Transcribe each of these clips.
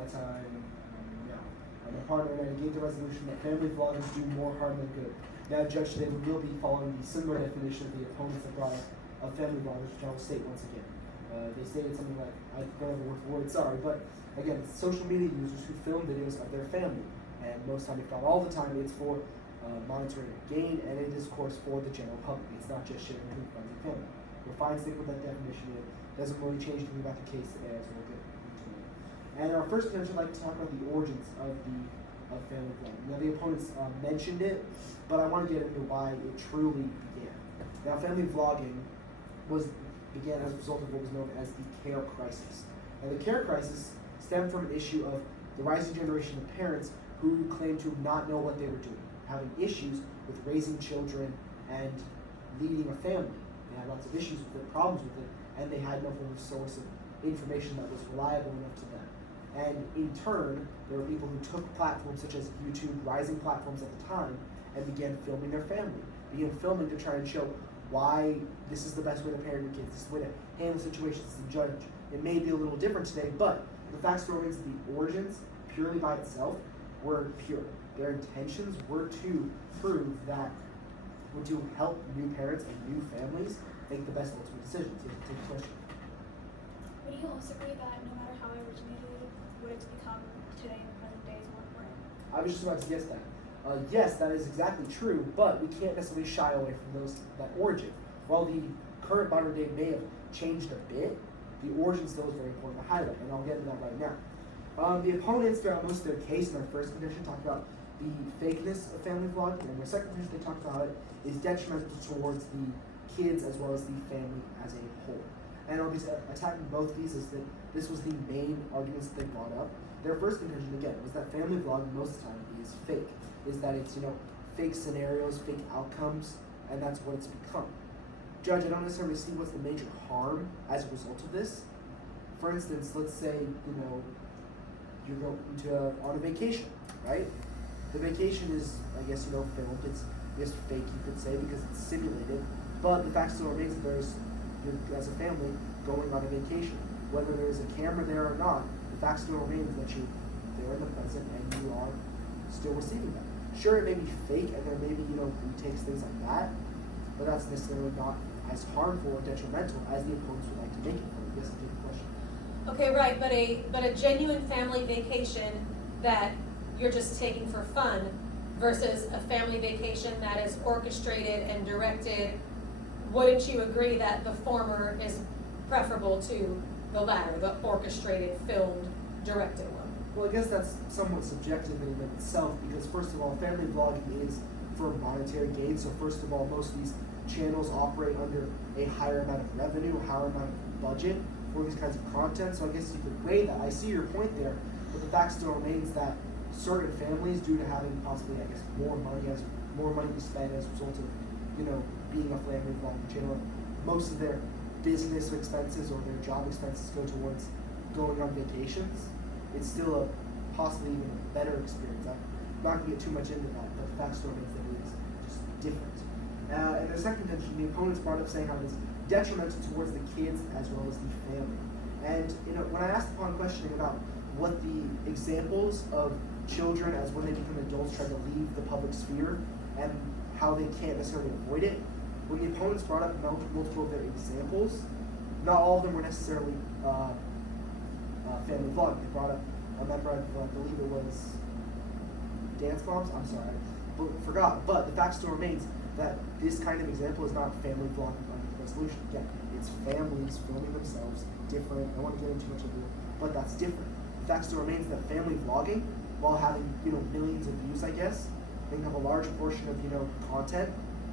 my time. I'm a partner and I negate the resolution that family vloggers do more harm than good. Now, Judge, today we will be following the similar definition of the opponents that brought up of family vloggers, which I will state once again. They stated something like, I don't have the word for word, sorry, but again, it's social media users who film videos of their family. And most time, if not all the time, it's for monetary gain, and it is, of course, for the general public. It's not just sharing with friends and family. We'll fine stick with that definition. It doesn't really change anything about the case today, so we'll get into it. And our first contention, I'd like to talk about the origins of family vlogging. Now, the opponents mentioned it, but I want to get into why it truly began. Now, family vlogging began as a result of what was known as the care crisis. And the care crisis stemmed from an issue of the rising generation of parents who claimed to not know what they were doing, having issues with raising children and leading a family. They had lots of issues with it, problems with it, and they had no form of source of information that was reliable enough to them. And in turn, there were people who took platforms such as YouTube, rising platforms at the time, and began filming their family, began filming to try and show why this is the best way to parent your kids, this is the way to handle situations and judge. It may be a little different today, but the fact still remains that the origins, purely by itself, were pure. Their intentions were to prove that, were to help new parents and new families make the best ultimate decisions. So take a question. Would you also agree that no matter how it originated, would it become today in the present day is more important? I was just about to guess that. Yes, that is exactly true, but we can't necessarily shy away from that origin. While the current modern day may have changed a bit, the origin still is very important to highlight, and I'll get into that right now. The opponents, throughout most of their case in their first contention, talked about the fakeness of family vlogging, and their second contention they talked about it is detrimental towards the kids as well as the family as a whole. And I'll be attacking both these as that this was the main arguments that they brought up. Their first contention, again, was that family vlogging most of the time is fake. Is that it's, fake scenarios, fake outcomes, and that's what it's become. Judge, I don't necessarily see what's the major harm as a result of this. For instance, let's say, you go on a vacation, right? The vacation is, I guess, filmed. It's just fake, you could say, because it's simulated. But the fact still remains that you're, as a family, going on a vacation. Whether there's a camera there or not, the fact still remains that you're there in the present and you are still receiving that. Sure, it may be fake and there may be, retakes, things like that, but that's necessarily not as harmful or detrimental as the opponents would like to make it. Yes, I take the question. Okay, right, but a genuine family vacation that you're just taking for fun versus a family vacation that is orchestrated and directed, wouldn't you agree that the former is preferable to the latter, the orchestrated, filmed, directed one? Well, I guess that's somewhat subjective in and of itself, because first of all, family vlogging is for monetary gain. So first of all, most of these channels operate under a higher amount of revenue, a higher amount of budget for these kinds of content. So I guess you could weigh that. I see your point there, but the fact still remains that certain families, due to having possibly, more money to spend as a result of, being a family vlogging channel, most of their business expenses or their job expenses go towards going on vacations. It's still a possibly even a better experience. I'm not going to get too much into that, but the fact still remains that it is just different. And the second contention, the opponents brought up saying how it is detrimental towards the kids as well as the family. And when I asked upon questioning about what the examples of children as when they become adults try to leave the public sphere and how they can't necessarily avoid it, when the opponents brought up multiple of their examples, not all of them were necessarily family vlogging. They brought up, I believe it was dance moms. I'm sorry, I forgot. But the fact still remains that this kind of example is not family vlogging under the resolution. Again, it's families filming themselves. Different. I don't want to get into too much of it, but that's different. The fact still remains that family vlogging, while having millions of views, I guess, making up a large portion of content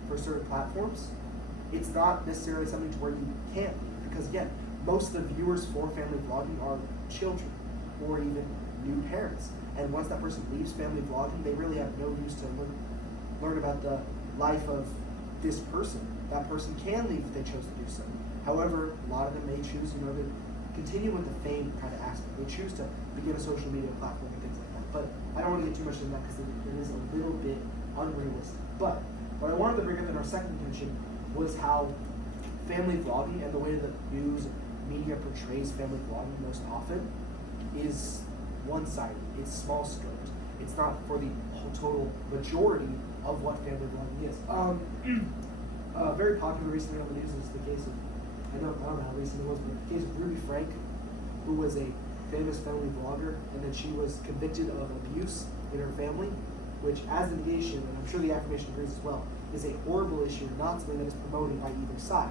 for certain platforms, it's not necessarily something to where you can't leave, because again, most of the viewers for family vlogging are children or even new parents, and once that person leaves family vlogging, they really have no use to learn about the life of this person. That person can leave if they chose to do so. However, a lot of them may choose to continue with the fame kind of aspect. They choose to begin a social media platform and things like that. But I don't want to get too much into that because it is a little bit unrealistic. But what I wanted to bring up in our second contention was how family vlogging and the way that news media portrays family vlogging most often is one-sided. It's small scoped. It's not for the whole total majority of what family vlogging is. Very popular recently on the news is the case of, I don't know how recent it was, but the case of Ruby Frank, who was a famous family vlogger, and then she was convicted of abuse in her family, which as a negation, and I'm sure the affirmation agrees as well, is a horrible issue, not something that is promoted by either side.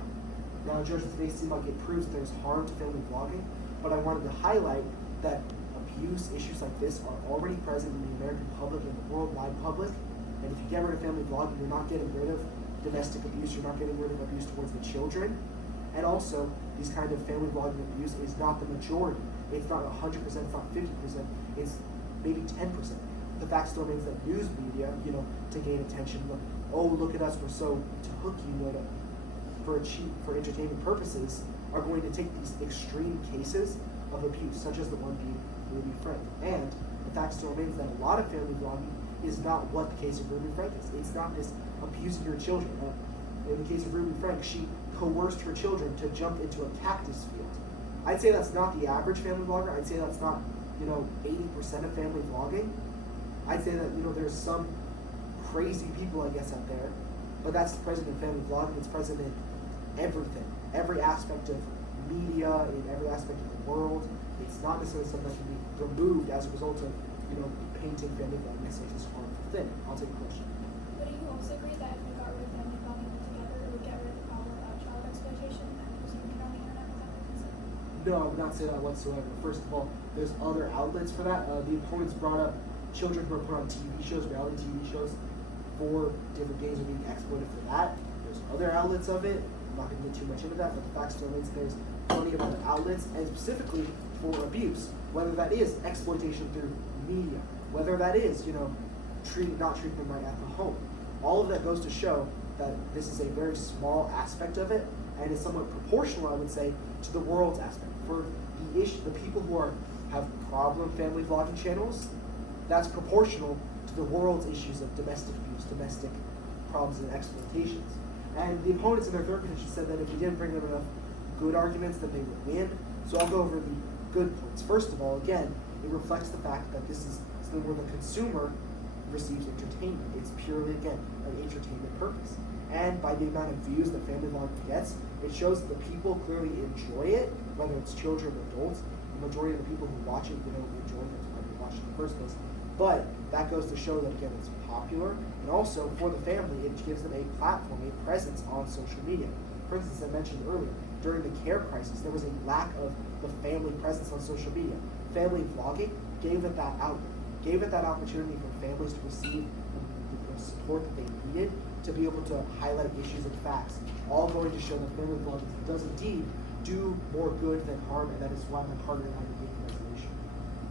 Now, judgments may seem like it proves that there's harm to family vlogging, but I wanted to highlight that abuse issues like this are already present in the American public and the worldwide public, and if you get rid of family vlogging, you're not getting rid of domestic abuse, you're not getting rid of abuse towards the children, and also, these kind of family vlogging abuse is not the majority. It's not 100%, it's not 50%, it's maybe 10%. The fact still remains that news media, to gain attention, look at us, we're so to hook you, for entertainment purposes, are going to take these extreme cases of abuse, such as the one being Ruby Frank. And the fact still remains that a lot of family vlogging is not what the case of Ruby Frank is. It's not this abusing your children. In the case of Ruby Frank, she coerced her children to jump into a cactus field. I'd say that's not the average family vlogger. I'd say that's not, 80% of family vlogging. I'd say that, there's some crazy people, I guess, out there, but that's present in family vlogging. It's present in everything, every aspect of media, in every aspect of the world. It's not necessarily something that can be removed as a result of, painting family vlogging as such as harmful thing. I'll take a question. But do you also agree that if we got rid of family vlogging altogether, it would get rid of the problem of child exploitation and presumption on the internet? Was that what you said? No, I would not say that whatsoever. First of all, there's other outlets for that. The opponents brought up children who are put on TV shows, reality TV shows, for different games are being exploited for that. There's other outlets of it. I'm not going to get too much into that, but the fact still remains there's plenty of other outlets, and specifically for abuse, whether that is exploitation through media, whether that is, not treating them right at the home. All of that goes to show that this is a very small aspect of it, and is somewhat proportional, I would say, to the world's aspect. For the people who have problem family vlogging channels, that's proportional to the world's issues of domestic abuse, domestic problems, and exploitations. And the opponents in their third petition said that if we didn't bring them enough good arguments, that they would win. So I'll go over the good points. First of all, again, it reflects the fact that this is something where the consumer receives entertainment. It's purely, again, an entertainment purpose. And by the amount of views that family vlogging gets, it shows that the people clearly enjoy it, whether it's children or adults. The majority of the people who watch it, enjoy it, that's why they watch it in the first place. But that goes to show that, again, it's popular, and also for the family, it gives them a platform, a presence on social media. For instance, I mentioned earlier, during the care crisis, there was a lack of the family presence on social media. Family vlogging gave it that outlet, gave it that opportunity for families to receive the support that they needed to be able to highlight issues and facts, all going to show that family vlogging does indeed do more good than harm, and that is why my partner and I are being